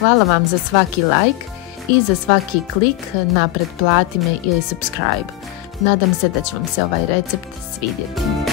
Hvala vam za svaki like i za svaki klik na pretplati me ili subscribe. Nadam se da će vam se ovaj recept svidjeti.